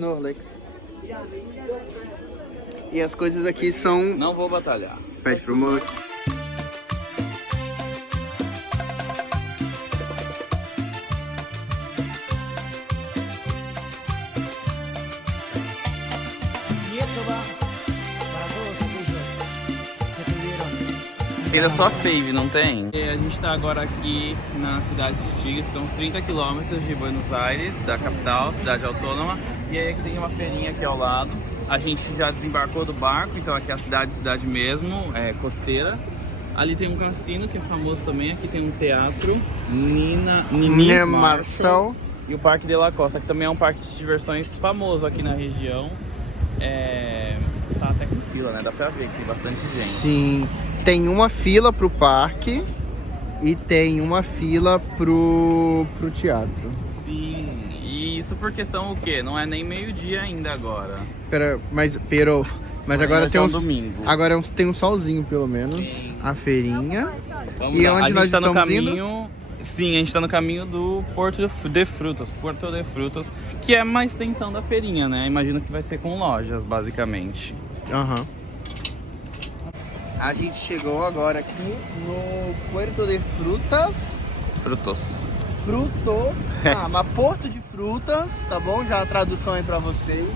Snorlax. E as coisas aqui são... Não vou batalhar. Pet Promote. Tem da sua fave, não tem? E a gente tá agora aqui na cidade de Tigre, fica uns 30 km de Buenos Aires, da capital, cidade autônoma. E aí aqui tem uma feirinha aqui ao lado. A gente já desembarcou do barco, então aqui é a cidade mesmo, é costeira. Ali tem um cassino que é famoso também, aqui tem um teatro, Nini Marshall. E o Parque de la Costa, que também é um parque de diversões famoso aqui na região. Tá até com fila, né? Dá pra ver que tem bastante gente. Sim, tem uma fila pro parque e tem uma fila pro teatro. Sim, e isso porque são o quê? Não é nem meio-dia ainda agora. Mas agora tem domingo. Agora tem um solzinho, pelo menos. Sim. A feirinha. Vamos e lá. onde nós estamos caminho indo? Sim, a gente tá no caminho do Porto de Frutas, que é uma extensão da feirinha, né? Imagino que vai ser com lojas, basicamente. Aham. A gente chegou agora aqui no Puerto de Frutas. Frutos. Mas Porto de Frutas, tá bom? Já a tradução aí pra vocês.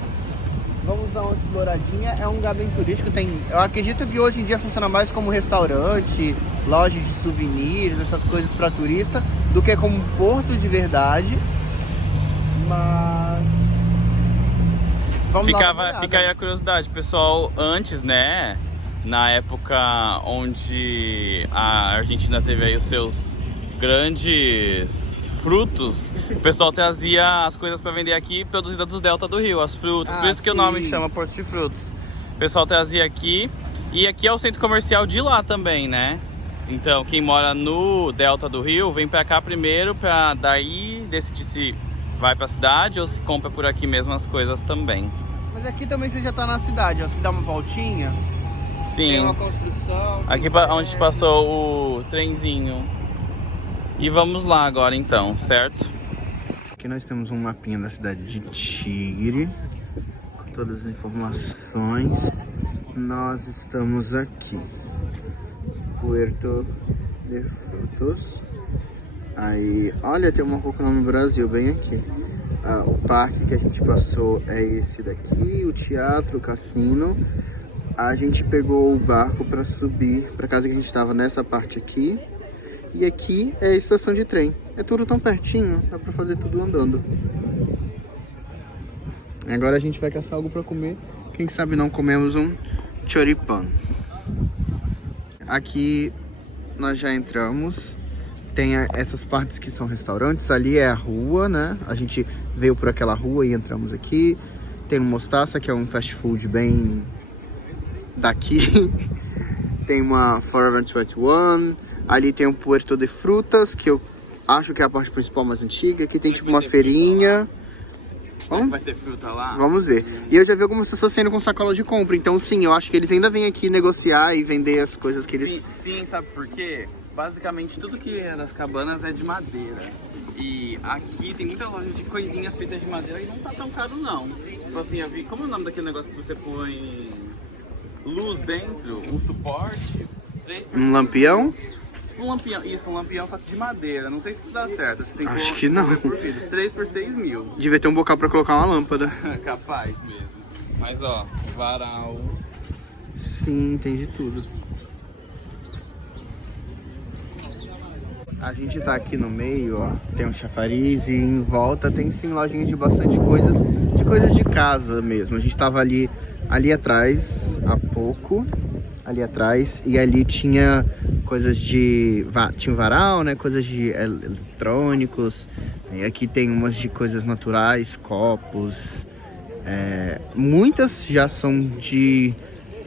Vamos dar uma exploradinha, é um lugar bem turístico, eu acredito que hoje em dia funciona mais como restaurante, loja de souvenirs, essas coisas para turista, do que como um porto de verdade, mas... Fica aí a curiosidade, pessoal, antes, né, na época onde a Argentina teve aí os seus grandes frutos, o pessoal trazia as coisas para vender aqui produzidas do delta do rio, as frutas, por isso que o nome chama Porto de Frutos. O pessoal trazia aqui, e aqui é o centro comercial de lá também, né? Então quem mora no delta do rio vem para cá primeiro, para daí decidir se vai para a cidade ou se compra por aqui mesmo as coisas também. Mas aqui também você já tá na cidade, ó, se dá uma voltinha, sim, tem uma construção, aqui onde passou o trenzinho. E vamos lá agora então, certo? Aqui nós temos um mapinha da cidade de Tigre, com todas as informações. Nós estamos aqui, Puerto de Frutos. Aí, olha, tem uma rua com o nome Brasil bem aqui. O parque que a gente passou é esse daqui, o teatro, o cassino. A gente pegou o barco para subir para casa que a gente estava nessa parte aqui. E aqui é a estação de trem. É tudo tão pertinho, dá pra fazer tudo andando. Agora a gente vai caçar algo pra comer. Quem sabe não comemos um choripán. Aqui nós já entramos. Tem essas partes que são restaurantes. Ali é a rua, né? A gente veio por aquela rua e entramos aqui. Tem um Mostaça, que é um fast food bem daqui. Tem uma Forever 21. Ali tem o Puerto de Frutas, que eu acho que é a parte principal mais antiga. Aqui tem tipo uma feirinha. Será que vai ter fruta lá? Vamos ver. E eu já vi algumas pessoas saindo com sacola de compra. Então sim, eu acho que eles ainda vêm aqui negociar e vender as coisas que eles... Sim, sabe por quê? Basicamente tudo que é das cabanas é de madeira. E aqui tem muita loja de coisinhas feitas de madeira e não tá tão caro não. Tipo assim, eu vi... Como é o nome daquele negócio que você põe luz dentro? Um suporte? Um lampião? Um lampião, isso, um lampião só que de madeira. Não sei se isso dá certo. Você tem Acho que não. 3 por 6 mil. Devia ter um bocal pra colocar uma lâmpada. Capaz mesmo. Mas ó, varal. Sim, tem de tudo. A gente tá aqui no meio, ó. Tem um chafariz e em volta tem sim lojinha de bastante coisas de casa mesmo. A gente tava ali atrás há pouco. Ali atrás, e ali tinha coisas de... tinha um varal, né? Coisas de eletrônicos. E aqui tem umas de coisas naturais, copos. Muitas já são de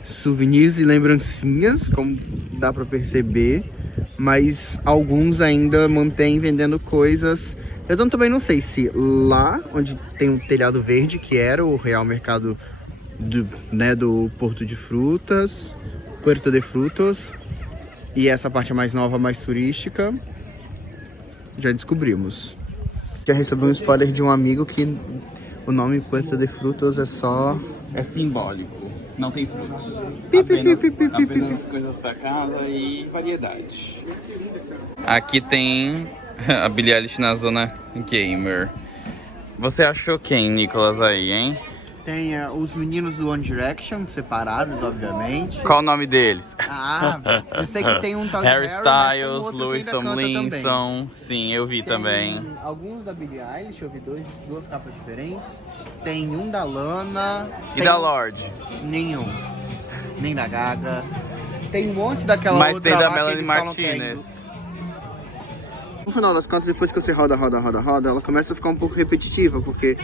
souvenirs e lembrancinhas, como dá pra perceber. Mas alguns ainda mantêm vendendo coisas. Eu também não sei se lá, onde tem um telhado verde, que era o real mercado do Porto de Frutas, Puerto de Frutos, e essa parte mais nova, mais turística, já descobrimos. Já recebi um spoiler de um amigo que O nome Puerto de Frutos é só... É simbólico, não tem frutos. Pi, pi, Apenas, pi, pi, pi, pi. apenas coisas pra casa e variedade. Aqui tem a Billie Eilish na zona gamer. Você achou quem, Nicolas, aí, hein? Tem os meninos do One Direction, separados, obviamente. Qual o nome deles? Ah, eu sei que tem um tal de Harry Harry, mas tem Styles, outro que Louis ainda canta Tomlinson. Sim, eu vi também. Tem alguns da Billie Eilish, eu vi duas capas diferentes. Tem um da Lana. E tem da Lorde? Nenhum. Nem da Gaga. Tem um monte daquela Mas outra tem da lá que Melanie eles falam que é Martinez. No final das contas, depois que você roda, ela começa a ficar um pouco repetitiva, porque,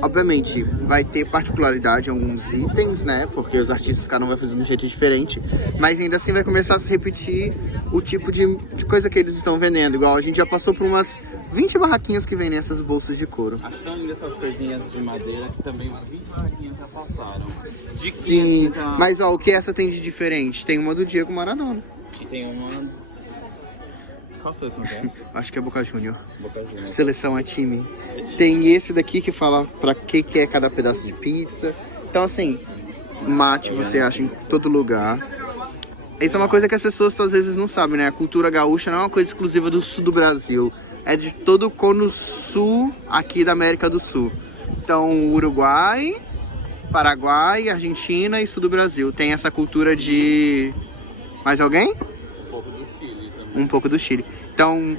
obviamente, vai ter particularidade em alguns itens, né? Porque os artistas, cada um vai fazer de um jeito diferente, mas ainda assim vai começar a se repetir o tipo de coisa que eles estão vendendo. Igual a gente já passou por umas 20 barraquinhas que vendem essas bolsas de couro. Acho tão lindas essas coisinhas de madeira que também umas 20 barraquinhas já passaram. Sim, mas ó, o que essa tem de diferente? Tem uma do Diego Maradona. E tem uma... Qual seleção que é essa? Acho que é Boca Junior. Boca Juniors. Seleção é time. Tem esse daqui que fala pra que é cada pedaço de pizza. Então assim, mate você acha em todo lugar. Isso é uma coisa que as pessoas às vezes não sabem, né? A cultura gaúcha não é uma coisa exclusiva do sul do Brasil. É de todo o cono sul aqui da América do Sul. Então Uruguai, Paraguai, Argentina e sul do Brasil. Tem essa cultura de... Mais alguém? Um pouco do Chile. Então,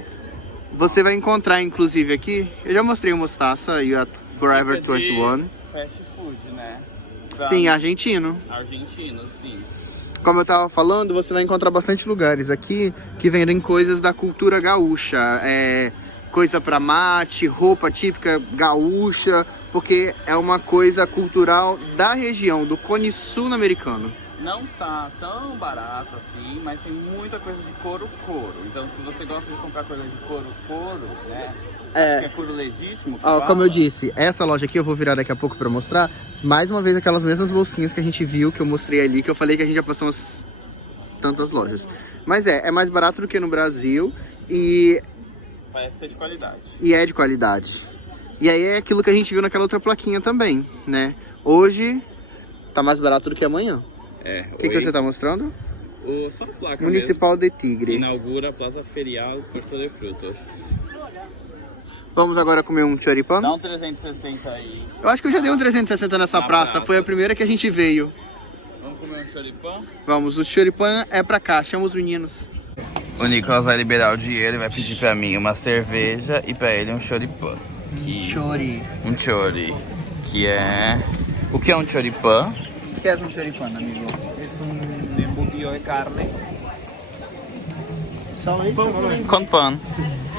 você vai encontrar, inclusive, aqui... Eu já mostrei o Mostaça e a Forever 21. Fast food, né? Sim, argentino. Argentino, sim. Como eu tava falando, você vai encontrar bastante lugares aqui que vendem coisas da cultura gaúcha. Coisa pra mate, roupa típica gaúcha, porque é uma coisa cultural da região, do Cone Sul americano. Não tá tão barato assim, mas tem muita coisa de couro. Então se você gosta de comprar coisa de couro, né? Acho que é couro legítimo. Como eu disse, essa loja aqui eu vou virar daqui a pouco pra mostrar. Mais uma vez aquelas mesmas bolsinhas que a gente viu, que eu mostrei ali, que eu falei que a gente já passou umas tantas lojas. Mas é mais barato do que no Brasil e... Parece ser de qualidade. E é de qualidade. E aí é aquilo que a gente viu naquela outra plaquinha também, né? Hoje tá mais barato do que amanhã. O que você tá mostrando? Só a placa Municipal mesmo. de Tigre. Inaugura a Plaza Ferial Puerto de Frutos. Vamos agora comer um choripán? Dá um 360 aí. Eu acho que eu já dei um 360 nessa praça. Foi a primeira que a gente veio. Vamos comer um choripán? Vamos, o choripán é pra cá. Chama os meninos. O Nicolas vai liberar o dinheiro e vai pedir pra mim uma cerveja e pra ele um choripán. Chori. Um chori. Que é... O que é um choripán? ¿Qué es un choripán, amigo? Es un embutido de carne. Só isso? Com pão.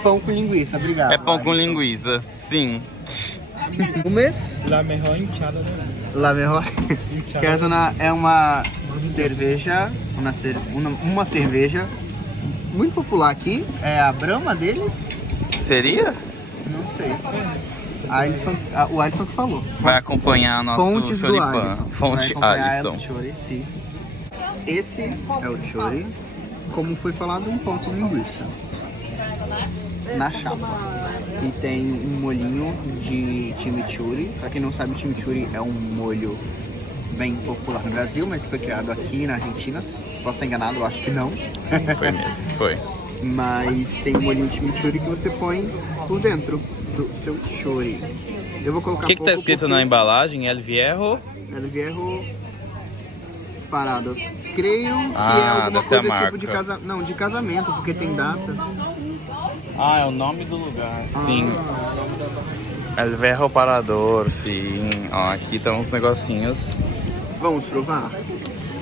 Pão com linguiça, obrigado. É pão com linguiça, sim. Hummus? La mejor hinchada del mundo. La mejor. Que é uma cerveja, uma cerveja muito popular aqui. É a Brahma deles? Seria? Não sei. O Alisson que falou. Vai acompanhar nosso Fontes do choripán. Alisson. Fonte Vai acompanhar Alisson. o chori, sim. Esse é o chori, como foi falado, um pão com linguiça na chapa. E tem um molhinho de chimichurri. Pra quem não sabe, chimichurri é um molho bem popular no Brasil, mas foi criado aqui na Argentina. Posso estar enganado, eu acho que não. Foi mesmo, foi. Mas tem um molhinho de chimichurri que você põe por dentro do seu chori. Eu vou colocar O que tá escrito na embalagem? El Viejo? El Viejo Parados. Creio que Ah, é alguma deve ser a coisa tipo de marca. Não, de casamento, porque tem data. Ah, é o nome do lugar. Sim. El Viejo Parador, sim. Ó, aqui estão uns negocinhos. Vamos provar?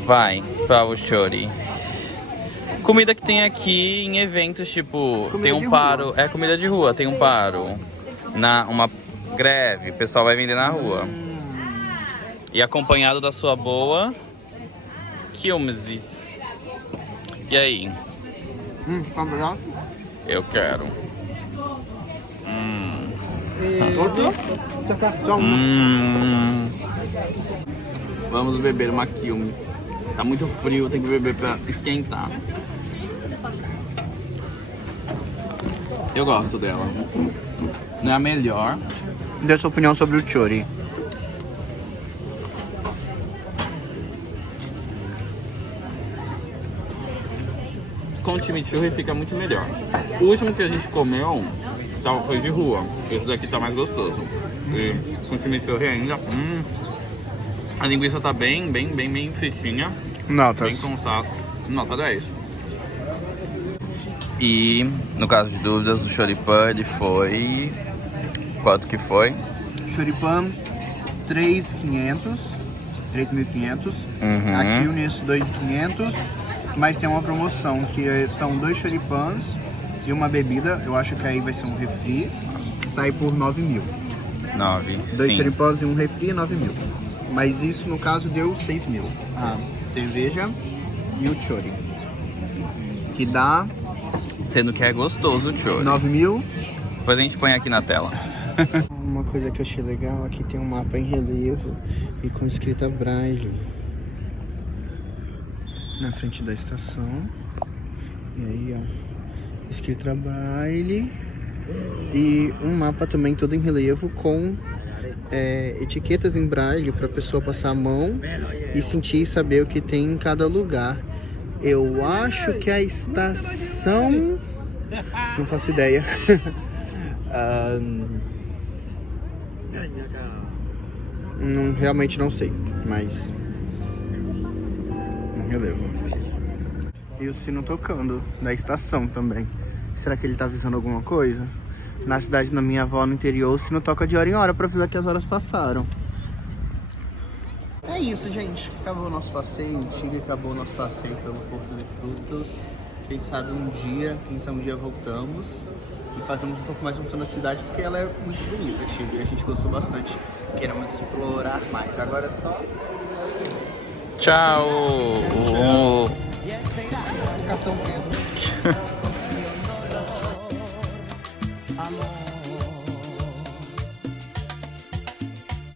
Vai, prova o chori. Comida que tem aqui em eventos, tipo, Comida tem de um paro. rua. É comida de rua, tem um paro. Uma greve, o pessoal vai vender na rua. E acompanhado da sua boa quilmesis. E aí? Vamos provar? Eu quero. Outro? Só Vamos beber uma quilmes. Tá muito frio, tem que beber pra esquentar. Eu gosto dela. Não é a melhor. Dê sua opinião sobre o chori. com chimichurri fica muito melhor. O último que a gente comeu foi de rua. Esse daqui tá mais gostoso. E com chimichurri ainda. A linguiça tá bem fritinha. Notas. Bem consado. Nota 10. E no caso de dúvidas, o choripan ele foi... Quanto que foi? Choripan 3.500. 3.500. Aqui o nisso 2.500. Mas tem uma promoção que são 2 choripans e uma bebida. Eu acho que aí vai ser um refri. Sai por 9.000. 2 choripans e um refri, 9.000. Mas isso no caso deu 6.000. A cerveja e o chori. Que dá... Sendo que é gostoso o chori. 9.000. Depois a gente põe aqui na tela. Uma coisa que eu achei legal, aqui tem um mapa em relevo e com escrita braille na frente da estação. E aí, ó, escrita braille e um mapa também todo em relevo com etiquetas em braille para a pessoa passar a mão e sentir e saber o que tem em cada lugar. Eu acho que a estação... Não faço ideia. Realmente não sei, mas um relevo. E o sino tocando da estação também. Será que ele tá avisando alguma coisa? Na cidade da minha avó, no interior, o sino toca de hora em hora pra avisar que as horas passaram. É isso, gente. Acabou o nosso passeio em Tigre, acabou o nosso passeio pelo Porto de Frutos. Quem sabe um dia voltamos e fazemos um pouco mais função na cidade, porque ela é muito bonita, Tigre. A gente gostou bastante. Queremos explorar mais. Agora é só... Tchau! Cartão Pedro.